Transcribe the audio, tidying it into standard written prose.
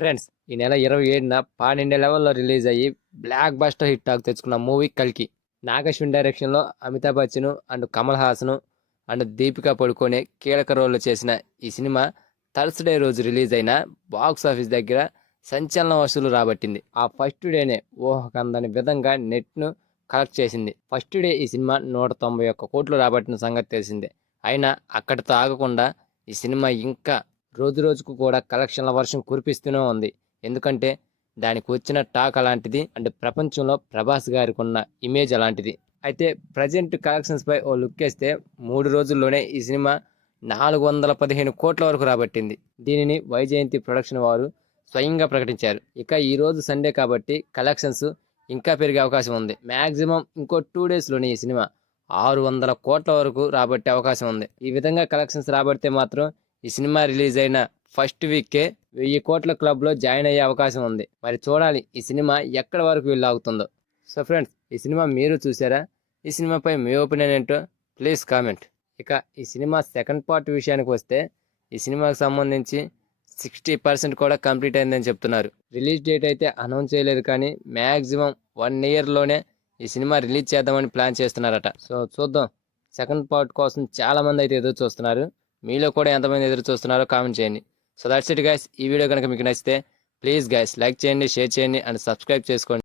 Friends, ఈ నెల 27న pan India లెవెల్లో రిలీజ్ అయ్యి బ్లాక్ బస్టర్ హిట్ టాక్ తెచ్చుకున్న మూవీ కల్కి. నాగశ్విన్ డైరెక్షన్లో అమితాబ్ బచ్చన్ అండ్ కమల్ హాసన్ అండ్ దీపికా పడుకోనే కీలక రోల్లో చేసిన ఈ సినిమా థర్స్డే రోజు రిలీజ్ అయిన బాక్స్ ఆఫీస్ దగ్గర సంచలన వసూలు రాబట్టింది. ఆ ఫస్ట్ డేనే ఊహకందని విధంగా నెట్ను కలెక్ట్ చేసింది. ఫస్ట్ డే ఈ సినిమా 191 కోట్లు రాబట్టిన సంగతి తెలిసిందే. అయినా అక్కడితో ఆగకుండా ఈ సినిమా ఇంకా రోజు రోజుకు కూడా కలెక్షన్ల వర్షం కురిపిస్తూనే ఉంది. ఎందుకంటే దానికి వచ్చిన టాక్ అలాంటిది అండ్ ప్రపంచంలో ప్రభాస్ గారికి ఉన్న ఇమేజ్ అలాంటిది. అయితే ప్రజెంట్ కలెక్షన్స్ పై ఓ లుక్ వేస్తే 3 రోజుల్లోనే ఈ సినిమా 415 కోట్ల వరకు రాబట్టింది. దీనిని వైజయంతి ప్రొడక్షన్ వారు స్వయంగా ప్రకటించారు. ఇక ఈ రోజు సండే కాబట్టి కలెక్షన్స్ ఇంకా పెరిగే అవకాశం ఉంది. మ్యాక్సిమం ఇంకో 2 డేస్లోనే ఈ సినిమా 600 కోట్ల వరకు రాబట్టే అవకాశం ఉంది. ఈ విధంగా కలెక్షన్స్ రాబడితే మాత్రం ఈ సినిమా రిలీజ్ అయిన ఫస్ట్ వీకే 1000 కోట్ల క్లబ్లో జాయిన్ అయ్యే అవకాశం ఉంది. మరి చూడాలి ఈ సినిమా ఎక్కడి వరకు వెళ్ళాగుతుందో. సో ఫ్రెండ్స్, ఈ సినిమా మీరు చూసారా? ఈ సినిమాపై మీ ఒపీనియన్ ఏంటో ప్లీజ్ కామెంట్. ఇక ఈ సినిమా సెకండ్ పార్ట్ విషయానికి వస్తే ఈ సినిమాకి సంబంధించి 60% కూడా కంప్లీట్ అయిందని చెప్తున్నారు. రిలీజ్ డేట్ అయితే అనౌన్స్ చేయలేదు, కానీ మ్యాక్సిమం 1 ఇయర్లోనే ఈ సినిమా రిలీజ్ చేద్దామని ప్లాన్ చేస్తున్నారట. సో చూద్దాం. సెకండ్ పార్ట్ కోసం చాలా మంది అయితే ఎదురు చూస్తున్నారు. మీలో కూడా ఎంతమంది ఎదురు చూస్తున్నారో కామెంట్ చేయండి. So that's it guys. ఈ వీడియో కనుక మీకు నచ్చితే ప్లీజ్ గైస్ లైక్ చేయండి, షేర్ చేయండి అండ్ సబ్స్క్రైబ్ చేసుకోండి.